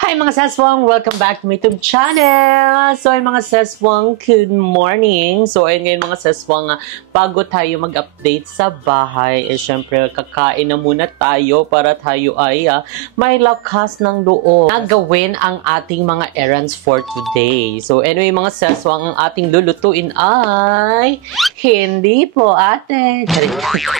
Hi mga seswang! Welcome back to my YouTube channel! So ayun mga seswang, good morning! So ayun ngayon mga seswang, bago tayo mag-update sa bahay, syempre kakain na muna tayo para tayo ay may lakas ng loob na gawin ang ating mga errands for today. So anyway mga seswang, ang ating lulutuin ay hindi po ate!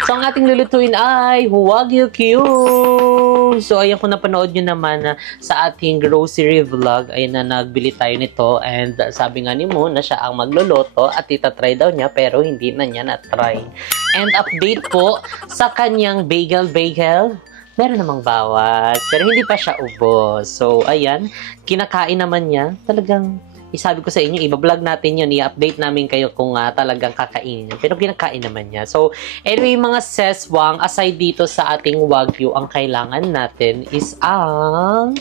So ang ating lulutuin ay Wagyu Cube! So ayun kung napanood nyo naman sa ating grocery vlog ay na nagbili tayo nito and sabi nga ni Moon na siya ang magluluto at itatry daw niya pero hindi na niya na-try. And update po sa kanyang bagel, meron namang bawas pero hindi pa siya ubos. So ayan, kinakain naman niya. Talagang isabi ko sa inyo, i-vlog natin yun, i-update namin kayo kung talagang kakainin niya. Pero kinakain naman niya. So, anyway, mga seswang, aside dito sa ating Wagyu, ang kailangan natin is ang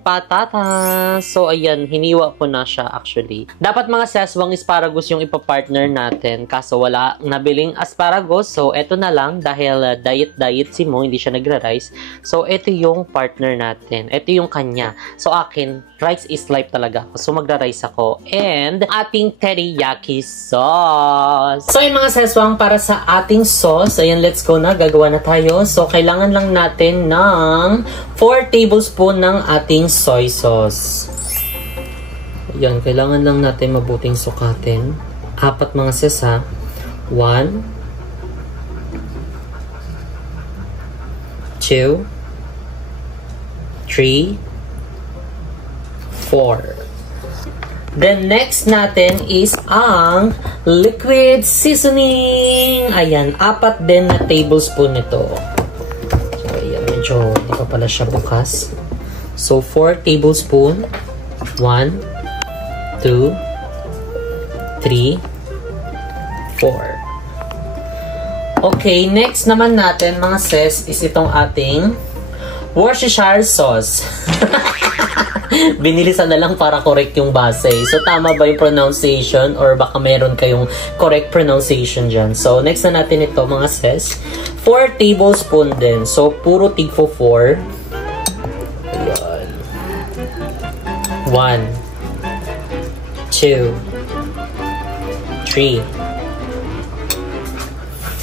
patatas. So, ayan, hiniwa ko na siya actually. Dapat mga seswang asparagus yung ipapartner natin. Kaso wala nabiling asparagus. So, eto na lang dahil diet si Mo, hindi siya nagra-rice. So, eto yung partner natin. Eto yung kanya. So, akin, rice is life talaga. So, magra-rice ako. And, ating teriyaki sauce. So, yung mga seswang para sa ating sauce. Ayan, let's go na. Gagawa na tayo. So, kailangan lang natin ng 4 tablespoon ng ating soy sauce. Ayan, kailangan lang natin mabuting sukatin. 4 mga ses ha. 1 2 3 4. Then next natin is ang liquid seasoning. Ayan, 4 din na tablespoon nito. So ayan, medyo hindi pa pala siya bukas. So 4 tablespoon. 1 2 3 4. Okay, next naman natin mga ses is itong ating Worcestershire sauce. Binilisan na lang para correct yung base. So, tama ba yung pronunciation? Or baka meron kayong correct pronunciation dyan. So, next na natin ito mga ses. 4 tablespoon din. So, puro tigpo 4. Ayan. 1 2 3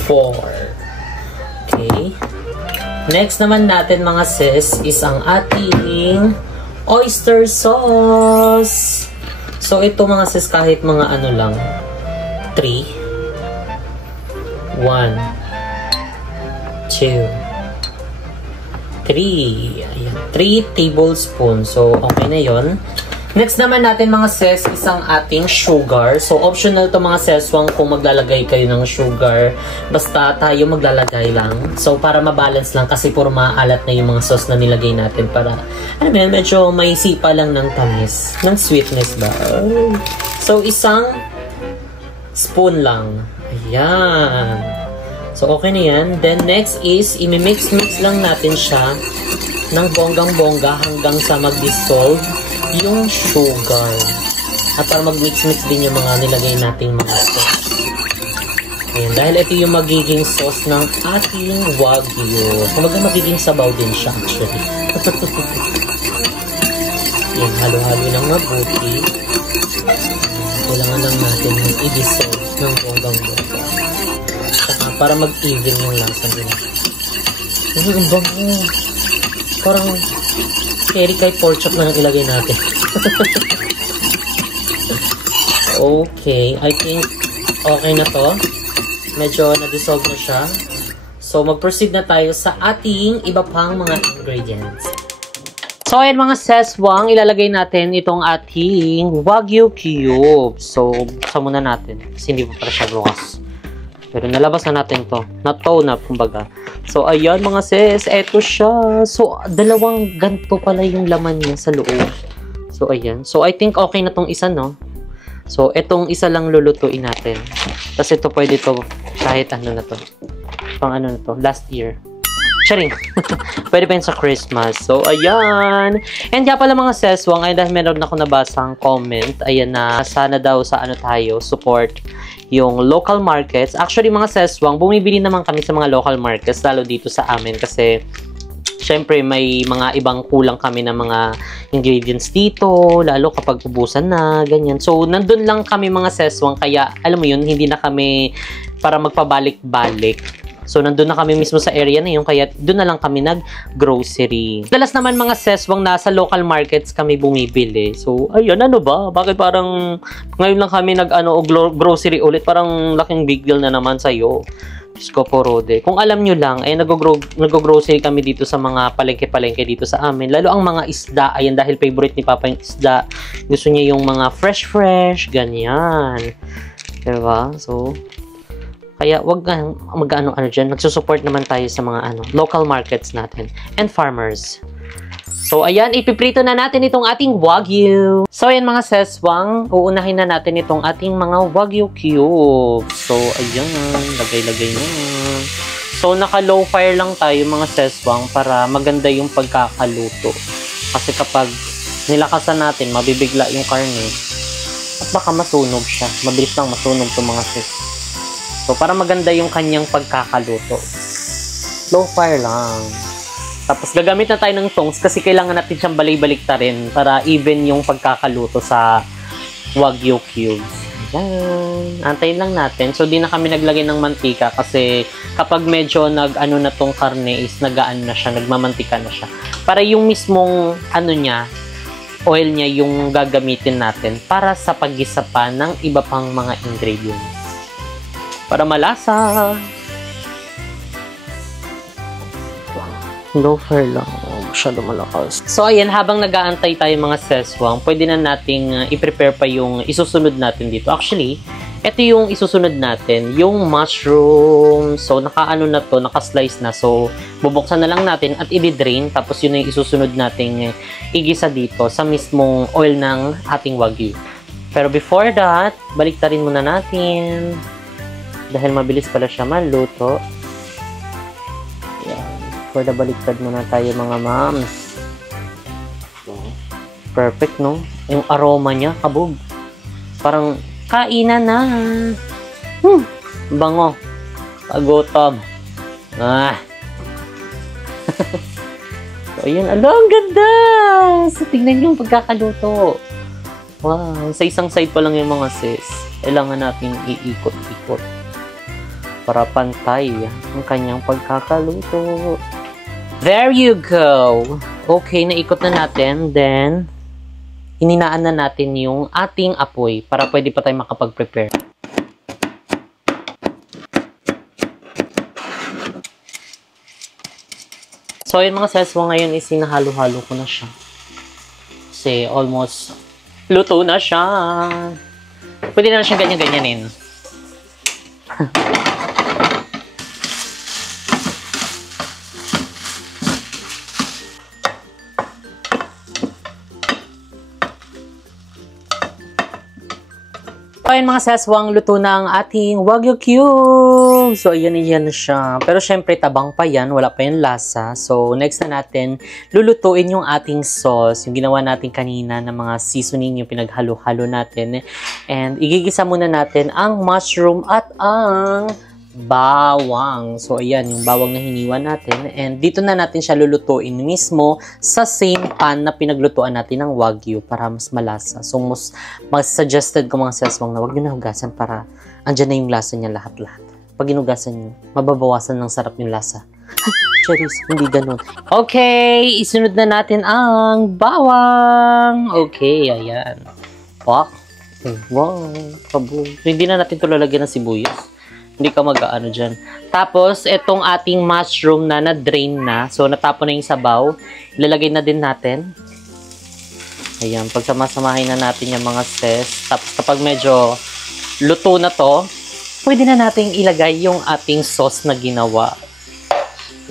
4. Okay. Next naman natin mga sis is ang ating oyster sauce. So ito mga sis kahit mga ano lang 3 1 2 3. Ayan, 3 tablespoons. So okay na yon. Next naman natin mga ses isang ating sugar. So optional to mga seswang kung maglalagay kayo ng sugar. Basta tayo maglalagay lang. So para mabalance lang kasi puro maalat na yung mga sauce na nilagay natin para ano yan, medyo may sipa lang ng tamis. Ng sweetness ba? So isang spoon lang. Ayan. So okay na yan. Then next is imimix lang natin siya ng bonggang-bongga hanggang sa mag-dissolve yung sugar. At para mag-mix din yung mga nilagay nating mga sauce. Ayan, dahil ito yung magiging sauce ng ating Wagyu. Kumbaga magiging sabaw din siya actually. Ayan, halo-halo ng mabuti. Kailangan lang natin i-dissolve ng bonggang-bongga. Saka para mag-even yung lasa nila. Ang bango. Parang carry kay pork chop na ilagay natin. Okay, I think okay na to. Medyo na-dissolve na siya. So, mag-proceed na tayo sa ating iba pang mga ingredients. So, ayan mga seswang, ilalagay natin itong ating Wagyu Cube. So, buksan muna natin. Kasi hindi pa pala siya bukas. Pero nalabas na natin to. Na-tone up, kumbaga. So, ayan mga sis. Eto siya. So, dalawang ganto pala yung laman niya sa loob. So, ayan. So, I think okay na tong isa, no? So, etong isa lang lulutuin natin. Tapos ito pwede to kahit ano na to. Pang ano na to. Last year. Charing! Pwede pa yun sa Christmas. So, ayan. And kaya pala mga seswang, ay dahil meron ako nabasang comment. Ayan na, sana daw sa ano tayo, support yung local markets. Actually, mga seswang, bumibili naman kami sa mga local markets, lalo dito sa amin kasi Syempre, may mga ibang kulang kami na mga ingredients dito, lalo kapag ubusan na, ganyan. So, nandun lang kami mga seswang, kaya, alam mo yun, hindi na kami para magpabalik-balik. So, nandun na kami mismo sa area na yun, kaya doon na lang kami nag-grocery. Dalas naman mga seswang nasa local markets kami bumibili. So, ayun, ano ba? Bakit parang ngayon lang kami grocery ulit? Parang laking big deal na naman sa'yo. Diyos ko po, Rode. Kung alam nyo lang, nag-grocery kami dito sa mga palengke-palengke dito sa amin. Lalo ang mga isda, ayan, dahil favorite ni Papa yung isda. Gusto niya yung mga fresh-fresh, ganyan. Diba? So, kaya wag mag-ano dyan, nagsusupport naman tayo sa mga local markets natin and farmers. So ayan, ipiprito na natin itong ating Wagyu. So ayan mga seswang, uunahin na natin itong ating mga Wagyu cubes. So ayan, lagay-lagay na. So naka low fire lang tayo mga seswang para maganda yung pagkakaluto. Kasi kapag nilakasan natin, mabibigla yung karne at baka masunog siya. Mabilis lang masunog itong mga ses. So, para maganda yung kanyang pagkakaluto. Low fire lang. Tapos, gagamit na tayo ng tongs kasi kailangan natin siyang balay-baliktarin para even yung pagkakaluto sa Wagyu cubes. Ayan. Antayin lang natin. So, di na kami naglagay ng mantika kasi kapag medyo nag-ano na tong karne is nagaan na siya, nagmamantika na siya. Para yung mismong oil niya yung gagamitin natin para sa paggisa pa ng iba pang mga ingredients. Para malasa. Low fire lang. Masyado malakas. So, ayan, habang nag-aantay tayo mga seswang, pwede na nating i-prepare pa yung isusunod natin dito. Actually, ito yung isusunod natin, yung mushroom. So, naka-ano na to, naka-slice na. So, bubuksan na lang natin at i-drain. Tapos, yun yung isusunod nating igisa dito sa mismong oil ng ating Wagyu. Pero before that, baliktarin muna natin. Dahil mabilis pala siya maluto. Yan. For the baliktad muna tayo mga moms. Perfect, no? Yung aroma niya, kabog. Parang kainan na. Bango. Pagutom. So, ayan. Ala, ang ganda! So, tingnan yung pagkakaluto. Wow. Sa isang side pa lang yung mga sis. Kailangan natin iikot-ikot para pantay ang kanyang pagkakaluto. There you go! Okay, naikot na natin. Then, hininaan na natin yung ating apoy para pwede pa tayo makapag-prepare. So, yun mga seswa ngayon is sinahalo-halo ko na siya. Kasi almost luto na siya. Pwede na siyang ganyan-ganyanin. Ayun mga seswang, luto na ang ating Wagyu cube. So, ayan na siya. Pero syempre, tabang pa yan. Wala pa yung lasa. So, next na natin, lulutuin yung ating sauce. Yung ginawa natin kanina ng mga seasoning, yung pinaghalo-halo natin. And, igigisa muna natin ang mushroom at ang bawang. So, ayan, yung bawang na hiniwa natin. And, dito na natin siya lulutuin mismo sa same pan na pinaglutuan natin ng Wagyu para mas malasa. So, mas suggested ko mga seswang na wag nyo na hugasan para andyan na yung lasa niya lahat-lahat. Pag inugasan nyo, mababawasan ng sarap yung lasa. Cherries, hindi ganun. Okay, isunod na natin ang bawang. Okay, ayan. Wow, kabog. So, hindi na natin ito lalagyan ng sibuyas. Hindi ka mag-ano dyan. Tapos, itong ating mushroom na na-drain na. So, natapon na yung sabaw. Ilalagay na din natin. Ayan, pagsamasamahin na natin yung mga ses. Tapos, kapag medyo luto na to, pwede na natin ilagay yung ating sauce na ginawa.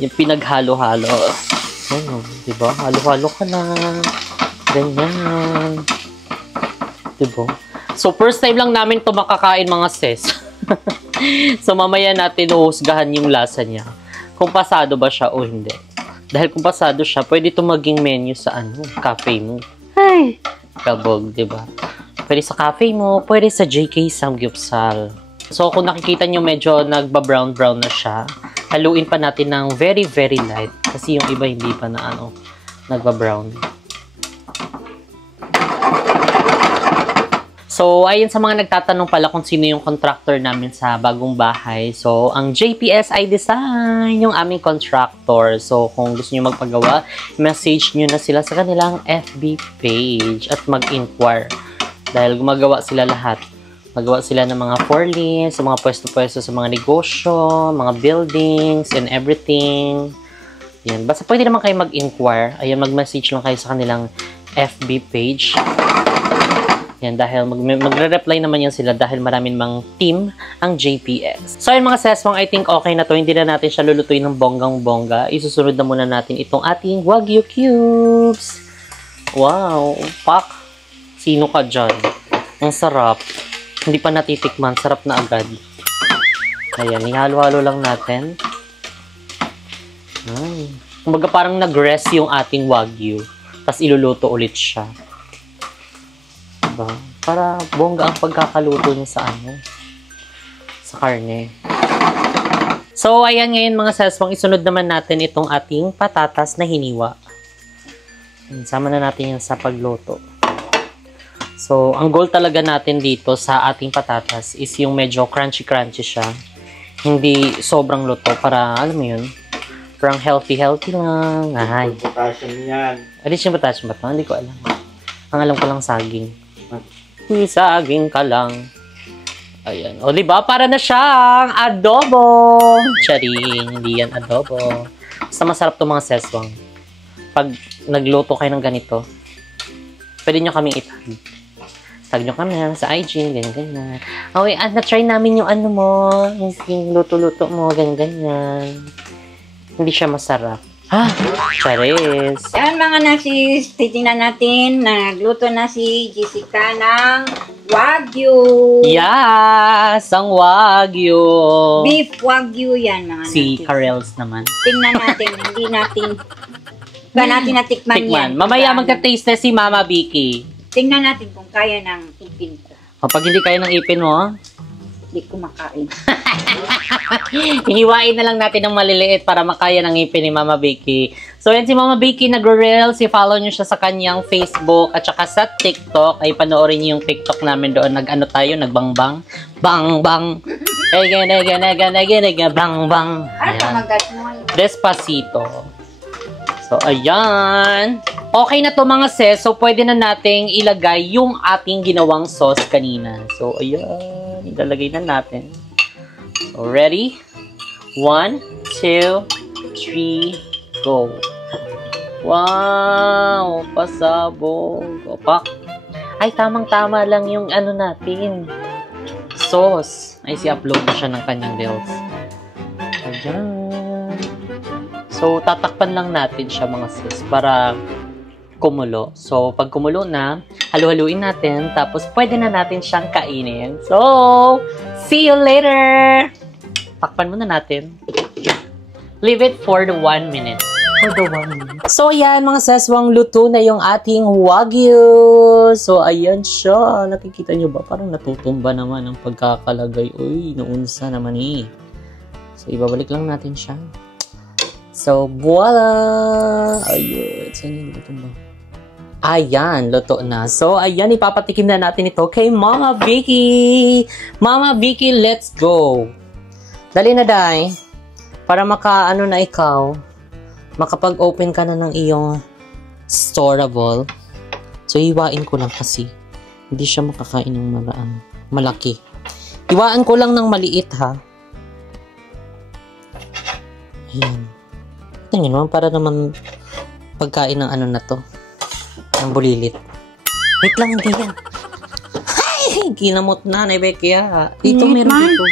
Yung pinaghalo-halo. Ano, diba? Halo-halo ka na. Ganyan. Diba? So, first time lang namin to makakain mga ses. So, mamaya natin uhusgahan yung lasa niya. Kung pasado ba siya o hindi. Dahil kung pasado siya, pwede ito maging menu sa cafe mo. Ay, kabog, diba? Pwede sa cafe mo, pwede sa JK Samgyupsal. So, kung nakikita nyo medyo nagba-brown-brown na siya, haluin pa natin ng very, very light. Kasi yung iba hindi pa na nagba-brown. So, ayun sa mga nagtatanong pala kung sino yung contractor namin sa bagong bahay. So, ang JPSI Design, yung aming contractor. So, kung gusto nyo magpagawa, message nyo na sila sa kanilang FB page at mag-inquire. Dahil gumagawa sila lahat. Magawa sila ng mga forklift, sa mga pwesto-pwesto sa mga negosyo, mga buildings, and everything. Yan. Basta pwede naman kayo mag-inquire. Ayan, mag-message lang kayo sa kanilang FB page. Yan, dahil magre-reply naman yan sila dahil maraming mang team ang JPS. So, yun mga seswang, I think okay na to. Hindi na natin siya lulutuin ng bonggang-bongga. Isusunod na muna natin itong ating Wagyu cubes. Wow, pak. Sino ka dyan? Ang sarap. Hindi pa natitikman. Sarap na agad. Ayan, ihalo-halo lang natin. Kumbaga parang nag-rest yung ating Wagyu. Tapos iluluto ulit siya. Diba? Para bongga ang pagkakaluto niya sa karne. So, ayan ngayon mga seswang, isunod naman natin itong ating patatas na hiniwa. Sama na natin yan sa pagluto. So, ang goal talaga natin dito sa ating patatas is yung medyo crunchy-crunchy siya. Hindi sobrang luto para, alam mo yun, parang healthy lang. Ay. Potassium yan. Alis yung potassium ba ito? Hindi ko alam. Ang alam ko lang saging. Saging ka lang. Ayan. O, diba? Para na siyang adobo. Charing. Hindi yan adobo. Basta masarap itong mga seswang. Pag nagluto kayo ng ganito, pwede nyo kaming itag. Tag nyo kami sa IG, ganyan. Okay, na-try namin yung ano mo, yung luto-luto mo, ganyan. Hindi siya masarap. Ha? Charis. Yan mga nasis, titingnan natin na nagluto na si Jessica ng Wagyu. Yes! Ang Wagyu. Beef Wagyu yan mga Si nasis. Karels naman. Tingnan natin, hindi natin ba natin natikman yan. Mamaya magka-taste test si Mama Vicky. Tingnan natin kung kaya ng ipin ko. Kapag hindi kaya ng ipin mo, Hindi ko makain. hiniwain na lang natin ng maliliit para makaya ng ipin ni Mama Vicky. So, yan si Mama Vicky nagre-reels. I-follow nyo siya sa kanyang Facebook at saka sa TikTok. Ay, panoorin nyo yung TikTok namin doon. Nag-ano tayo? Nagbangbang. Bang-bang. Bang-bang. Ay, pamagat mo. Despacito. So, ayan. Okay na to mga sis. So, pwede na nating ilagay yung ating ginawang sauce kanina. So, ayan. Ilalagay na natin. So, ready? 1, 2, 3, go. Wow! Pasabog. Opak. Ay, tamang-tama lang yung ano natin. Sauce. Ay, si-upload na siya ng kanyang reels. Ayan. So, tatakpan lang natin siya mga sis para kumulo. So, pag kumulo na, halu-haluin natin, tapos pwede na natin siyang kainin. So, see you later! Takpan muna natin. Leave it for the 1 minute. For the 1 minute. So, ayan mga seswang, luto na yung ating Wagyu. So, ayan siya. Nakikita nyo ba? Parang natutumba naman ang pagkakalagay. Uy, naunsa naman eh. So, ibabalik lang natin siya. So, voila! Ayun. Saan yung natutumba? Ayan, luto na. So, ayan, ipapatikim na natin ito kay Mama Vicky. Mama Vicky, let's go. Dali na, Day. Para maka-ano na ikaw, makapag-open ka na ng iyong storable. So, hiwain ko lang kasi hindi siya makakain ng malaki. Hiwaan ko lang ng maliit, ha. Ayan. Tingnan naman, para naman pagkain ng ano na to. Ang bulilit. Wait lang, hindi yan. Ay! Ginamot na, Nebekya. Dito meron dito.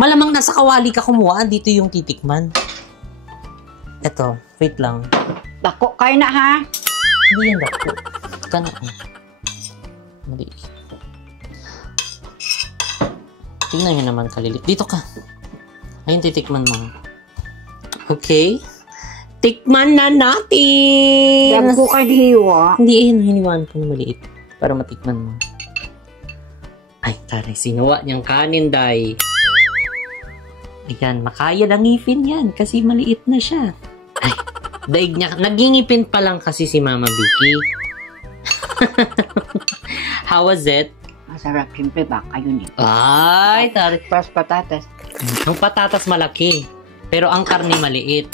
Malamang nasa kawali ka kumuha. Dito yung titikman. Eto, wait lang. Bako, kayo na ha? Hindi yan dako. Kana. Mali. Tingnan nyo naman kalilit. Dito ka. Ayun, titikman mo. Okay. Tikman na natin! Dab ko kayo hiwa. Hindi, hiniwaan ko na maliit. Para matikman mo. Ay, taray, sinuwa niyang kanin, Day. Ayan, makaya ng ngipin yan kasi maliit na siya. Ay, daig niya. Nagingipin pa lang kasi si Mama Vicky. How was it? Masarap, siyempre baka yun eh. Ay, tari. Plus patatas. Ang patatas malaki, pero ang karne maliit.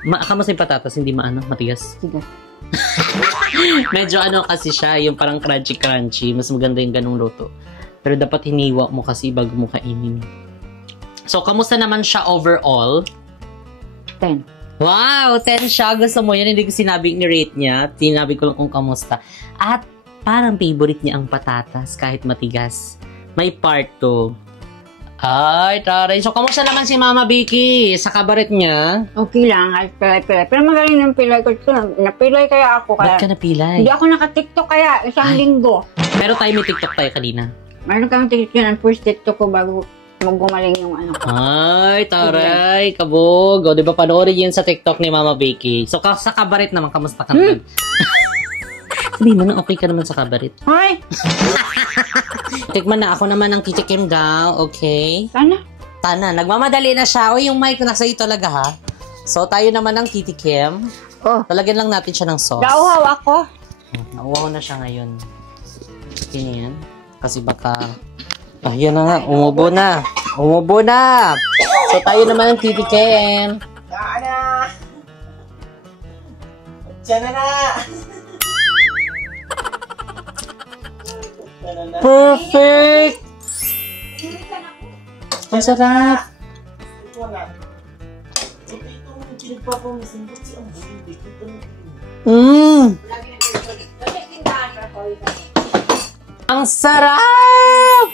Kamusta yung patatas? Hindi matigas? Sige. Medyo kasi siya, yung parang crunchy-crunchy. Mas maganda yung ganong luto. Pero dapat hiniwa mo kasi bago mo kainin. So, kamusta naman siya overall? 10. Wow! 10 siya. Gusto mo yan. Hindi ko sinabing ni-rate niya. Sinabi ko lang kung kamusta. At parang favorite niya ang patatas kahit matigas. May part 2. Ay, taray. So, kamusta naman si Mama Vicky sa kabaret niya? Okay lang, ay pilay-pilay. Pero magaling ng pilay ko. Napilay kaya ako. Ba't ka napilay? Hindi ako naka-TikTok kaya isang linggo. Pero tayo may TikTok tayo kanina. Meron kang TikTok yun. Ang first TikTok ko bago gumaling yung ano ko. Ay, taray. Kabog. O, di ba panoorin yun sa TikTok ni Mama Vicky? So, sa kabaret naman, kamusta ka naman? Sabihin mo na okay ka naman sa kabaret. Ay! Tikman na ako naman ng titikim daw, okay? Sana. Nagmamadali na siya. O, yung mic nasa iyo talaga ha. So, tayo naman ng titikim. Oh. Talagyan lang natin siya ng sauce. Nauhaw ako. Nauhaw na siya ngayon. Ganyan. Kasi baka... yan na nga. Umubo na. Umubo na. So, tayo naman ng titikim. Diyan na! Perfect! Ang sarap! Ang sarap!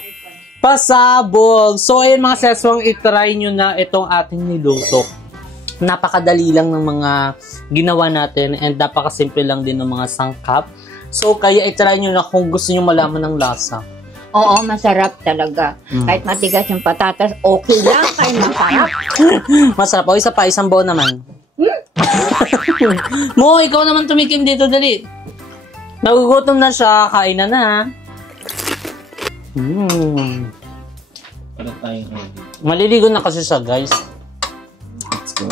Pasabog! So, ayun mga seswang, itry nyo na itong ating niluto. Napakadali lang ng mga ginawa natin and napakasimple lang din ng mga sangkap. So, kaya itry nyo na kung gusto nyo malaman ng lasa. Oo, masarap talaga. Kahit matigas yung patatas, okay lang. Kahit masarap. Masarap. O, isa pa, isang buo naman. Mo, ikaw naman tumikim dito, dali. Nagugutom na siya, kain na na. Para tayong ready. Maliligo na kasi siya, guys. Let's go.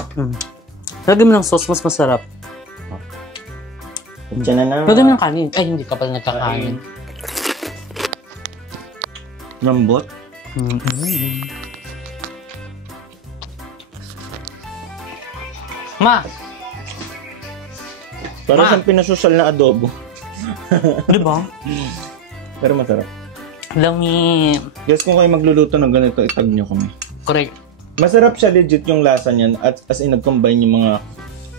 Lagyan mo ng sauce, mas masarap. Diyan na. Lagyan mo ng kanin. Ay, hindi ka pala nagkakanin. Lambot. Ma! Para siyang pinasosyal na adobo. Di ba? Pero masarap. Lami. Guys, kung kayo magluluto ng ganito, itag nyo kami. Correct. Masarap siya, legit yung lasa niyan. At as in, nag-combine yung mga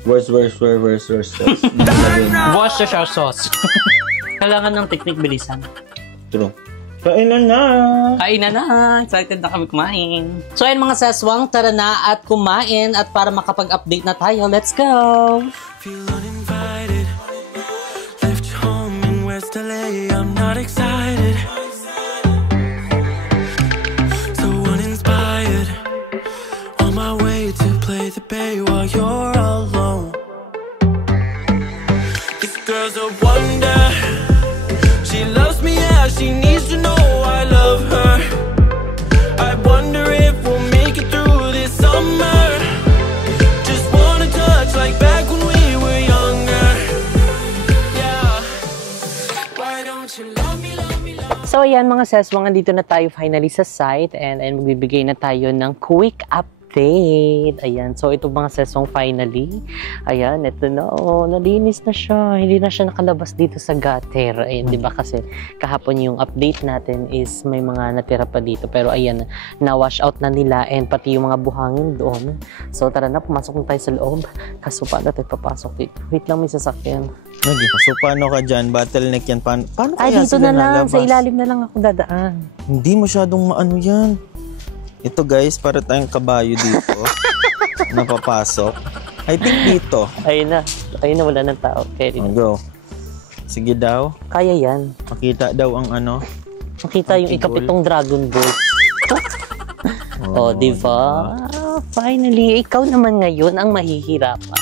worst sauce. Wash the shower sauce. Kailangan ng technique bilisan. True. Kainan na! Kainan na! Excited na kami kumain. So ayun mga seswang, tara na at kumain. At para makapag-update na tayo, let's go! Feel uninvited. Left home in West LA. I'm not excited. So uninspired. On my way to play the bay while you're alone. This girl's a wonder. She loves me, yeah, she needs to know I love her. I wonder if we'll make it through this summer. Just wanna touch like back when we were younger. Yeah. Why don't you love me, love me, love me? So ayan mga seswang, andito na tayo finally sa site and magbibigay na tayo ng quick update. Ayan, so ito mga seswang finally. Ayan, ito na, nalinis na siya. Hindi na siya nakalabas dito sa gutter. Ayan, di ba kasi kahapon yung update natin is may mga natira pa dito. Pero ayan, na-wash out na nila and pati yung mga buhangin doon. So tara na, pumasok na tayo sa loob. Kaso paano tayo papasok dito? Wait lang, may sasakyan. Okay, so paano ka dyan? Bottleneck yan. Paano kaya dito sila na lang. nalabas? Sa ilalim na lang ako dadaan. Hindi masyadong maano yan. Ito guys, para tayong kabayo dito. Napapasok. I think dito. Ayun na, wala ng tao. Okay, Go. Sige daw. kaya yan. Makita daw ang ano. Makita yung ikapitong Dragon Ball. Oh, di ba? Finally, ikaw naman ngayon ang mahihirapan.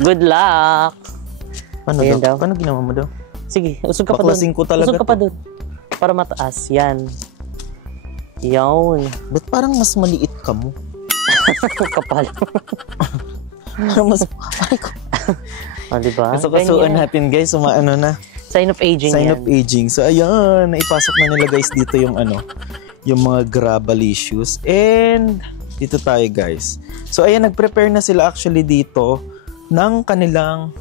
Good luck! Paano Ayan daw? daw. Paano ginawa mo daw? Sige, usog ka pa doon. Baklasin ko talaga Usog ka pa to. doon. Para mataas. Yan. Yun. Ba't parang mas maliit ka mo? Kapal. Parang mas... Ay, O, diba? kasukasuan natin guys, sumaano na. Sign of aging Sign yan. of aging. So ayan, naipasok na nila guys dito yung yung mga grabalicious. And dito tayo guys. So ayan, nag-prepare na sila actually dito ng kanilang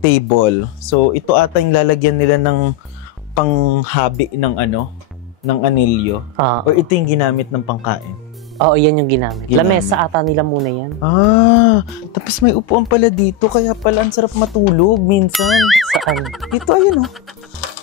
table. So ito ata yung lalagyan nila ng panghabi ng ng anilyo. Or ito yung ginamit ng pangkain. Oo, yan yung ginamit. Lamesa ata nila muna yan. Tapos may upuan pala dito, kaya pala ang sarap matulog minsan. Saan? Dito, ayun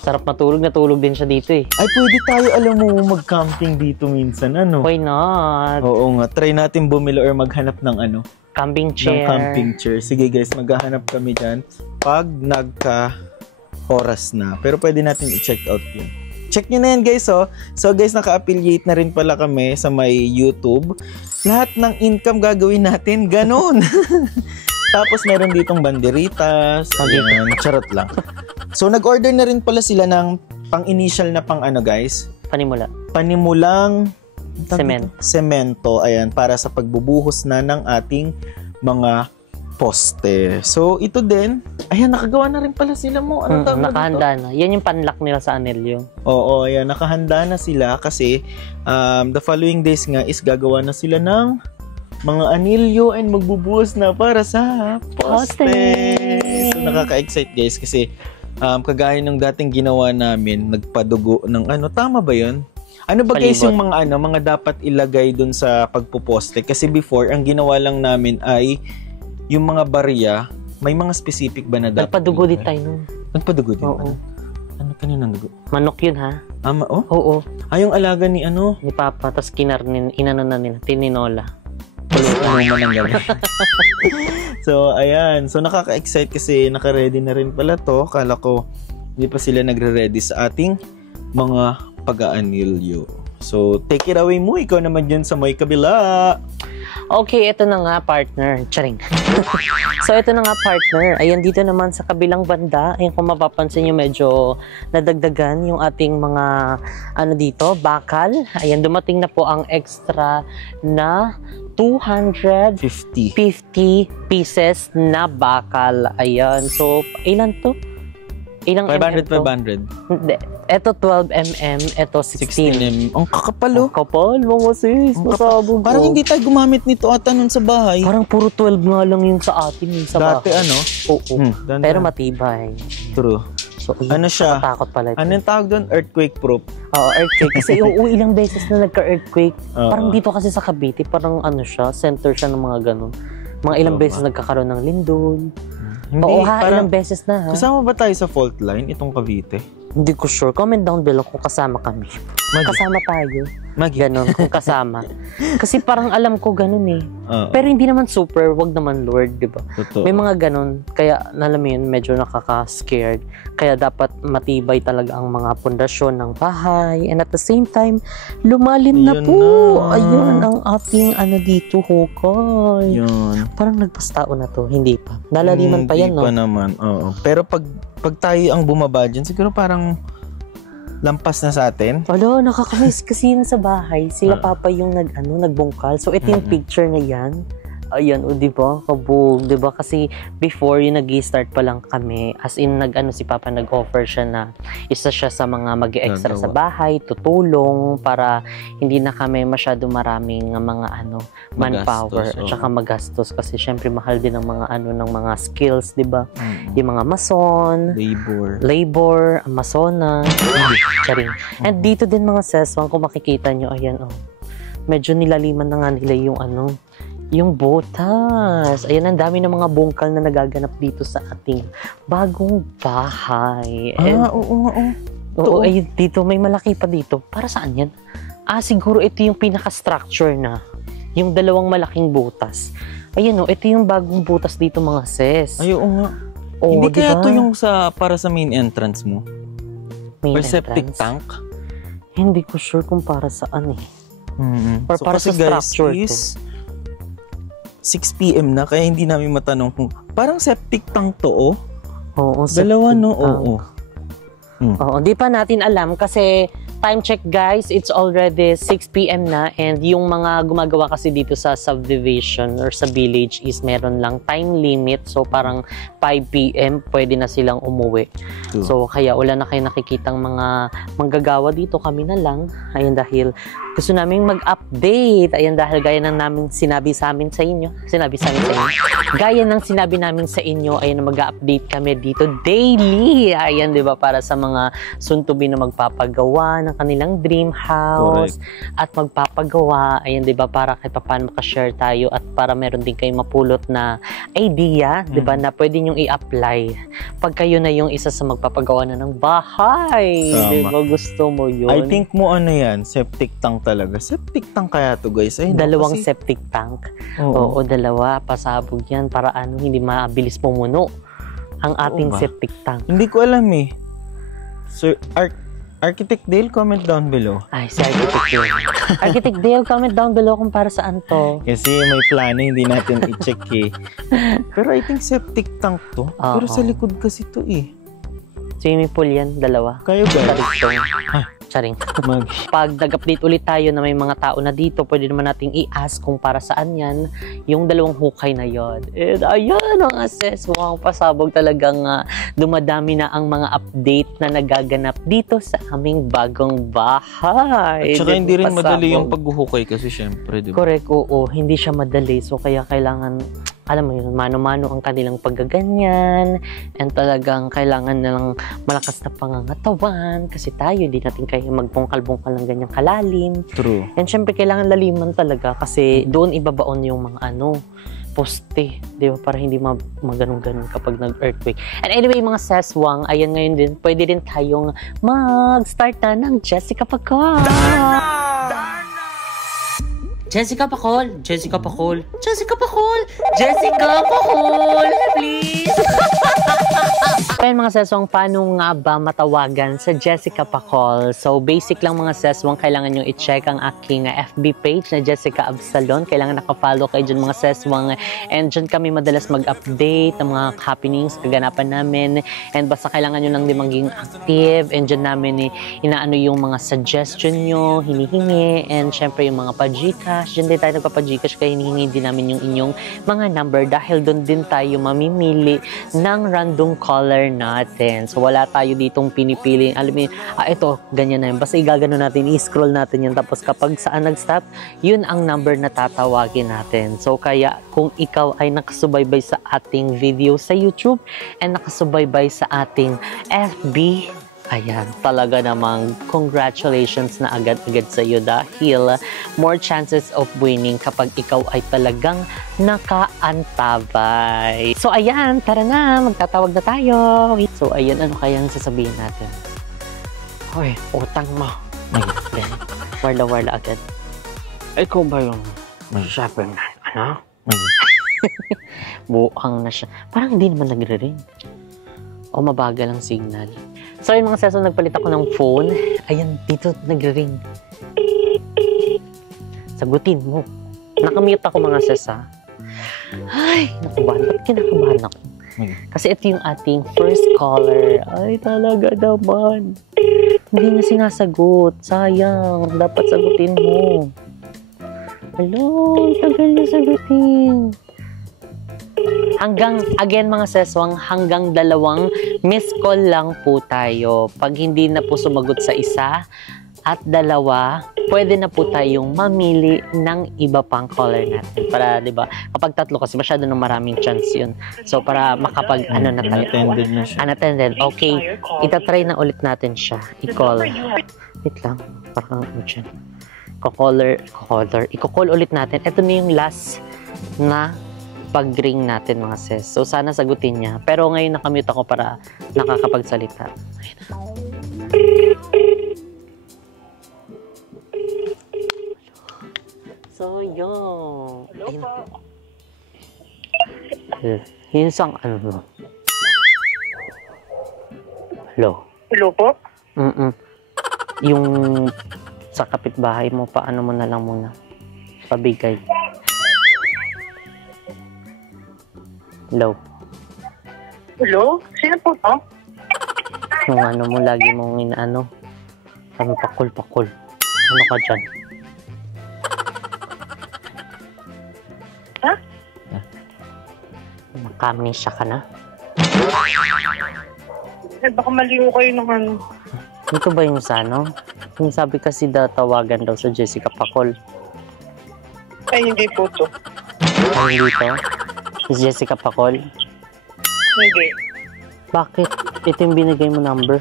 Sarap matulog. Natulog din siya dito eh. Ay, pwede tayo, alam mo, mag-camping dito minsan, Why not? Oo nga, try natin bumili or maghanap ng Camping chair. ng camping chair. Sige guys, maghahanap kami dyan pag nagka-oras na. Pero pwede natin i-check out yun. Check nyo na yan guys, So guys, naka-affiliate na rin pala kami sa may YouTube. Lahat ng income gagawin natin, ganon. Tapos meron ditong banderitas. Ayan, charot lang. So nag-order na rin pala sila ng pang-initial na guys. Panimulang semento. Ayan, para sa pagbubuhos na ng ating mga poste. So, ito din. Ayan, nakagawa na rin pala sila mo. Ano tawag mo nakahanda na. Yan yung panlock nila sa anilyo. Oo, ayan. Nakahanda na sila kasi the following days nga is gagawa na sila ng mga anilyo and magbubuhos na para sa poste. So, nakaka-excite guys kasi kagaya ng dating ginawa namin, nagpadugo ng tama ba yun? Ano ba guys yung mga dapat ilagay dun sa pagpuposte? Kasi before, ang ginawa lang namin ay yung mga barya, may mga specific ba na dapat? Nagpadugo din tayo nun. Nagpadugo din? Oo. Ano kaninang dugo? Manok yun ha? Oo. Yung alaga ni Ni Papa, tas inano na nila, tininola. So, ayan. So, nakaka-excite kasi naka-ready na rin pala to. Kala ko, hindi pa sila nagre-ready sa ating mga pag-aanilyo. So, take it away mo. Ikaw naman dyan sa may kabila. Okay, ito na nga, partner. Charing. So, ito na nga, partner. Ayan, dito naman sa kabilang banda. Ayan, kung mapapansin nyo, medyo nadagdagan yung ating mga, dito, bakal. Ayan, dumating na po ang extra na 250 pieces na bakal. Ayan. So, ilan to? Ilang 500, 500. Hindi. Ito 12mm, ito 16. Ang kakapal, Kapal, mga sis. Masabog. Parang hindi tayo gumamit nito ata nun sa bahay. Parang puro 12 nga lang yun sa atin. Sa dati bahay. Oo. Pero matibay. True. So, siya? Takot pala ito. Anong tawag doon? Earthquake proof? Oo, earthquake. Kasi ilang beses na nagka-earthquake. Parang dito kasi sa Cavite, parang center siya ng mga ganun. Mga ilang beses nagkakaroon ng lindol. Hindi, ilang beses na ha. Kasama ba tayo sa fault line, itong Cavite? Hindi ko sure. Comment down below kung kasama kami. Kasama tayo. Ganon, kung kasama. Kasi parang alam ko ganon eh. Pero hindi naman super, wag naman Lord, di ba? May mga ganon. Kaya, alam mo yun, medyo nakaka-scared. Kaya dapat matibay talaga ang mga pundasyon ng bahay. And at the same time, lumalim na po. Ayun, ang ating dito, hukay. Yun. Parang nagpastao na to. Hindi pa. Nalaliman pa yan, no? Hindi pa naman, oo. Pero pag tayo ang bumaba dyan, siguro parang lampas na sa atin. Nakakamiss kasi yun sa bahay. Sila Papa yung nagbungkal. So, ito yung picture na yan. Ayan, diba? Kabog, diba? Kasi before, yung nag-start pa lang kami, as in, si Papa nag-offer siya na isa siya sa mga mag-extra sa bahay, tutulong, para hindi na kami masyado maraming mga manpower, at saka magastos. Kasi syempre, mahal din ang mga ng mga skills, diba? Yung mga mason, labor, masona, charing. And dito din mga seswang, kung makikita nyo, ayan, medyo nilaliman na nga nila yung butas. Ayan, ang dami ng mga bungkal na nagaganap dito sa ating bagong bahay. Oo. Ayun, dito, may malaki pa dito. Para saan yan? Siguro ito yung pinaka-structure na. Yung dalawang malaking butas. Ayan, ito yung bagong butas dito, mga sis. Oo nga. Hindi kaya ito yung para sa main entrance mo? Or septic tank? Hindi ko sure kung para saan eh. Or So, para sa structure guys, is 6 PM na, kaya hindi namin matanong kung parang septic tank to, Oo, dalawa, no? Oo. Oo, di pa natin alam kasi time check guys, it's already 6 p.m. na and yung mga gumagawa kasi dito sa subdivision or sa village is meron lang time limit. So parang 5 p.m. pwede na silang umuwi. So kaya wala na kayo nakikitang mga manggagawa dito, kami na lang. Ayun, dahil gusto naming mag-update. Ayun, dahil gaya ng namin sinabi sa amin sa inyo. Gaya ng sinabi namin sa inyo, ayun, mag-update kami dito daily. Ayun, di ba, para sa mga soon-to-be na magpapagawa ng kanilang dream house. Correct. At magpapagawa, ayun, di ba, para kahit paano makashare tayo at para meron din kayong mapulot na idea, di ba, na pwede nyong i-apply pag kayo na yung isa sa magpapagawa na ng bahay. Di ba, gusto mo yun? I think mo ano yan, septic tank talaga. Septic tank kaya to guys. Ay, dalawang septic tank. Oo, dalawa. Pasabog yan para ano, hindi mabilis pumuno ang ating septic tank. Hindi ko alam eh. Sir, Architect Dale, comment down below. Ay, si Architect Dale. Architect Dale, comment down below kung para saan to. Kasi may plano, hindi natin i-check eh. Pero I think septic tank to. Pero sa likod kasi to eh. Swimming pool yan, dalawa. Kayo ba? Charing. Pag nag-update ulit tayo na may mga tao na dito, pwede naman nating i-ask kung para saan yan, yung dalawang hukay na yon. And ayan ang assess. Mukhang pasabog talagang dumadami na ang mga update na nagaganap dito sa aming bagong bahay. At saka hindi rin madali yung paghuhukay kasi syempre, di ba? Correct, oo. Hindi siya madali. So kaya kailangan, alam mo yun, mano-mano ang kanilang paggaganyan and talagang kailangan nilang malakas na pangangatawan kasi tayo, hindi natin kaya magbungkal-bungkal ng ganyang kalalim. True. And syempre, kailangan laliman talaga kasi doon ibabaon yung mga poste, di ba? Para hindi maganong-ganon kapag nag-earthquake. And anyway, mga seswang, ayan ngayon din, pwede din tayong mag-start na ng Jessica Pacol. Jessica Pacol, Jessica Pacol, Jessica Pacol, Jessica Pacol, please! Kaya mga seswang, paano nga ba matawagan sa Jessica Pacol? So, basic lang mga seswang, kailangan nyo i-check ang aking FB page na Jessica Absalon. Kailangan nakafollow kayo dyan mga seswang. And dyan kami madalas mag-update ng mga happenings, kaganapan namin. And basta kailangan nyo lang din maging active. And dyan namin inaano yung mga suggestion nyo, hinihingi. And syempre yung mga pa-Gcash. Dyan din tayo nagpa-Gcash kaya hinihingi din namin yung inyong mga number. Dahil doon din tayo mamimili ng random caller natin. So, wala tayo ditong pinipiling. Alam mo, ito, ganyan na yun. Basta igagano natin, i-scroll natin yan. Tapos kapag saan nag-stop, yun ang number na tatawagin natin. So, kaya kung ikaw ay nakasubaybay sa ating video sa YouTube and nakasubaybay sa ating FB, ayan, talaga namang congratulations na agad-agad sa iyo dahil more chances of winning kapag ikaw ay talagang nakaantabay. So ayan, tara na, magtatawag na tayo. So ayan, ano kayang sasabihin natin? Hoy, utang mo. Then, warla-warla agad. Ikaw ba yung shopping na? Ano? Buang na siya. Parang hindi naman nagre-ring. O mabagal ang signal. So yun mga session, nagpalit ako ng phone. Ayan, dito nagre-ring. Sagutin mo. Nakamute ako mga sesa. Ay, nakabahan. Ba't kinakabahan ako? Kasi ito yung ating first caller. Ay, talaga naman. Hindi na sinasagot. Sayang. Dapat sagutin mo. Hello, tagal na sagutin. Hanggang, again mga seswang, hanggang 2 missed call lang po tayo. Pag hindi na po sumagot sa isa at 2, pwede na po tayong mamili ng iba pang caller natin. Para, di ba, kapag 3 kasi masyado nang maraming chance yun. So, para makapag, ano na tayo. Unattended na siya. Unattended. Okay, itatry na ulit natin siya. I-call. Wait lang, parang ano dyan. I-call ulit natin. Ito na yung last na pag-ring natin mga sis. So, sana sagutin niya. Pero ngayon nakamute ako para nakakapagsalita. Ayun na. So, yun. Ayun na. Yun sang ano. Hello? Hello po? Yung sa kapitbahay mo, paano mo na lang muna? Pabigay. Hello? Hello? Sino po to? Yung ano mo, lagi mong inaano. Sabi pakul. Ano ka dyan? Ha? Nakamnesya ka na? Eh, baka maliw kayo ng ano. Ito ba yung sa ano? Yung sabi kasi tawagan daw sa Jessica Pacol. Ay, hindi po to. Ay, hindi to? Si Jessica Pacol? Hindi. Bakit? Ito yung binigay mo number.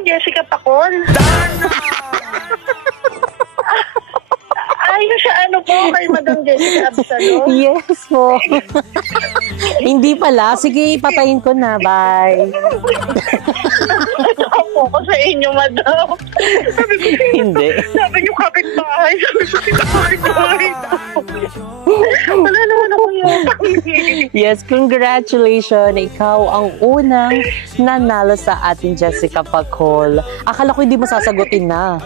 Jessica Pacol. Ay, siya ano po kay Madam Jessica Absalom? Yes po. Hindi pala. Sige, ipatayin ko na. Bye. Ako ko sa inyo, Madam. Sabi ko, Hindi. sabi niyo kapitbahay. Sabi ko, sino kapitbahay? Wala naman ako yun. Yes, congratulations. Ikaw ang unang nanalo sa ating Jessica Pacol. Akala ko hindi mo sasagutin na.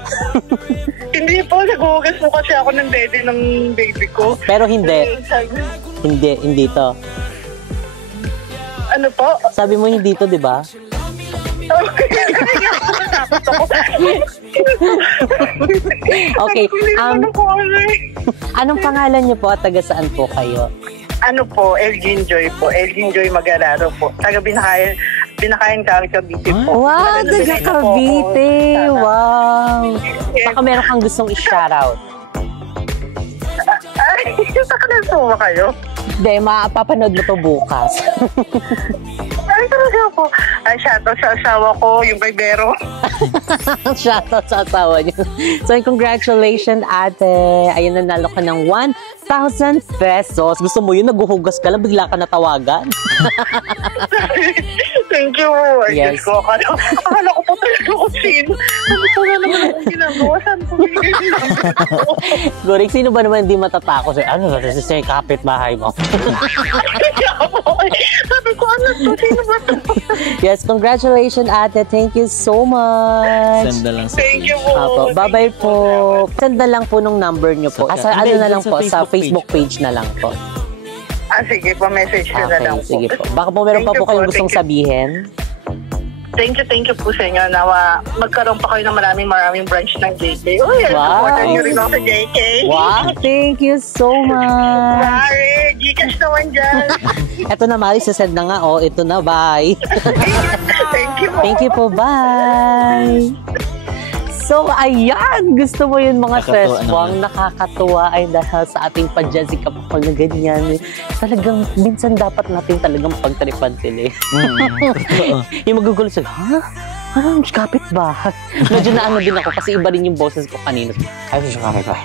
Hindi po, nagugas po kasi ako ng dede ng baby ko. Pero hindi. Hindi to. Ano po? Sabi mo hindi to, di ba? Okay. Anong pangalan niyo po at taga saan po kayo? Ano po, Elgin Joy po. Elgin Joy Magalaro po. Taga Binakayan Cavite po. Wow, taga Cavite. Wow. Baka meron kang gustong i-shoutout. Ay, sakalan po ba kayo? Hindi, mapapanood mo to bukas. Ay, talaga po. Ay, shoutout sa asawa ko, yung kay Vero. Shoutout sa asawa niyo. So, congratulations, ate. Ayun, nanalo ka ng 1,000 pesos. Gusto mo yun, naguhugas ka lang, bigla ka natawagan. Thank you. Ay, Yes. ko. Akala ko po talaga kung sino. Ano po na naman akong ginagawa? Saan po bigay namin ako? Gorik, sino ba naman hindi matatakot? Ano ba? This is yung kapitbahay mo. Sabi ko, ano to? Sino ba to? Yes, congratulations, ate. Thank you so much. Send na lang sa Thank you po. Apo, bye-bye po. Send na lang po nung number nyo po. Asa, ano Hindi, na lang sa po, sa Facebook Facebook page na lang po. Sige po, message ko na lang Okay, po. sige po. Baka po meron pa Thank po you kayong po, gustong thank you. sabihin. Thank you po sa inyo. Nawa, magkaroon pa kayo ng maraming branch ng JK. Uy, Wow. supportan niyo rin ako sa JK. Wow, thank you so much. Mare, Gcash naman dyan. Eto na, Mari, sasend na nga. Oh, ito na, bye. Thank you po. Thank you po, bye. So, ayan! Gusto mo yun mga Nakakatuwa seswang, nakakatuwa ay dahil sa ating pa-Jessica Pacol na ganyan. Talagang, minsan dapat natin talagang pagtripan sila. Yung magugulo sila, ha? Ano, kapitbahay? Medyo na ano din ako kasi iba rin yung boses ko kanina. Ay, kapitbahay.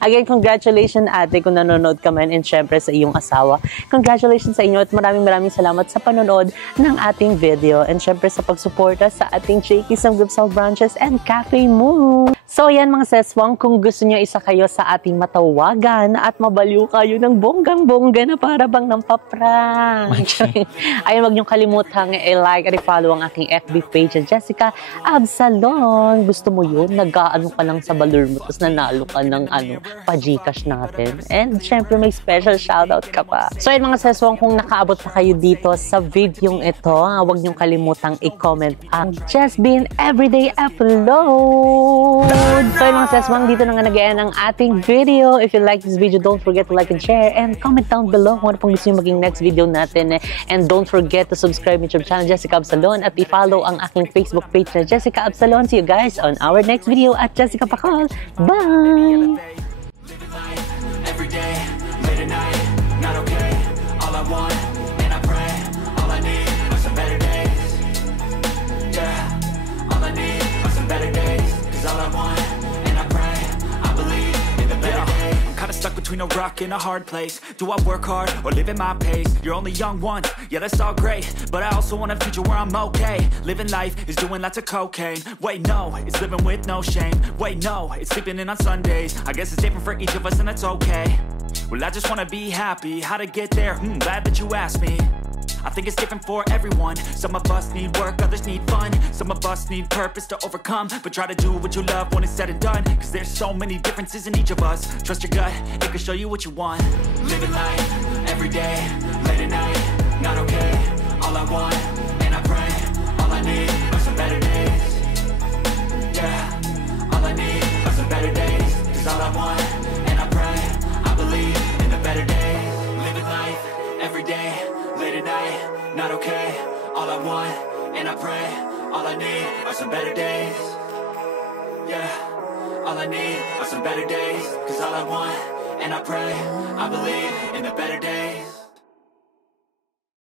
Again, congratulations ate kung nanonood ka man and syempre sa iyong asawa. Congratulations sa inyo at maraming salamat sa panonood ng ating video and syempre sa pagsuporta sa ating JK Samgyeopsal branches and Cafe Moon. So yan mga seswang, kung gusto nyo isa kayo sa ating matawagan at mabaliw kayo ng bonggang-bongga na para bang ng paprank. Ayun, wag nyo kalimutang i-like at i-follow ang aking FB page at Jessica Absalom. Gusto mo yun? Nag-aano ka lang sa balur mo tapos nanalo ka ng pa-Gcash natin. And syempre may special shoutout ka pa. So yun mga seswang, kung nakaabot pa kayo dito sa videong ito, huwag nyo kalimutang i-comment ang Just Being Everyday Upload. So yun mga seswang, dito na nga nag-end ang ating video. If you like this video, don't forget to like and share and comment down below kung ano pong gusto nyo maging next video natin. And don't forget to subscribe to YouTube channel Jessica Absalom at i-follow ang aking Facebook page na Jessica Absalom. See you guys on our next video at Jessica Pacol. Bye! Every day, late at night, not okay. All I want, and I pray, all I need are some better days. Yeah, all I need are some better days. 'Cause all I want, and I pray, I believe in the better days. I'm kinda stuck between a rock and a hard place. Do I work hard or live at my pace? You're only young once, yeah that's all great, but I also want a future where I'm okay. Living life is doing lots of cocaine. Wait no, it's living with no shame. Wait no, it's sleeping in on Sundays. I guess it's different for each of us and that's okay. Well I just wanna be happy, how to get there? Glad that you asked me. I think it's different for everyone. Some of us need work, others need fun. Some of us need purpose to overcome. But try to do what you love when it's said and done. 'Cause there's so many differences in each of us. Trust your gut, it can show you what you want. Living life, every day, late at night, not okay. All I want, and I pray, day, late at night, not okay. All I want, and I pray, all I need are some better days. Yeah, all I need are some better days. Cause all I want, and I pray, I believe in the better days.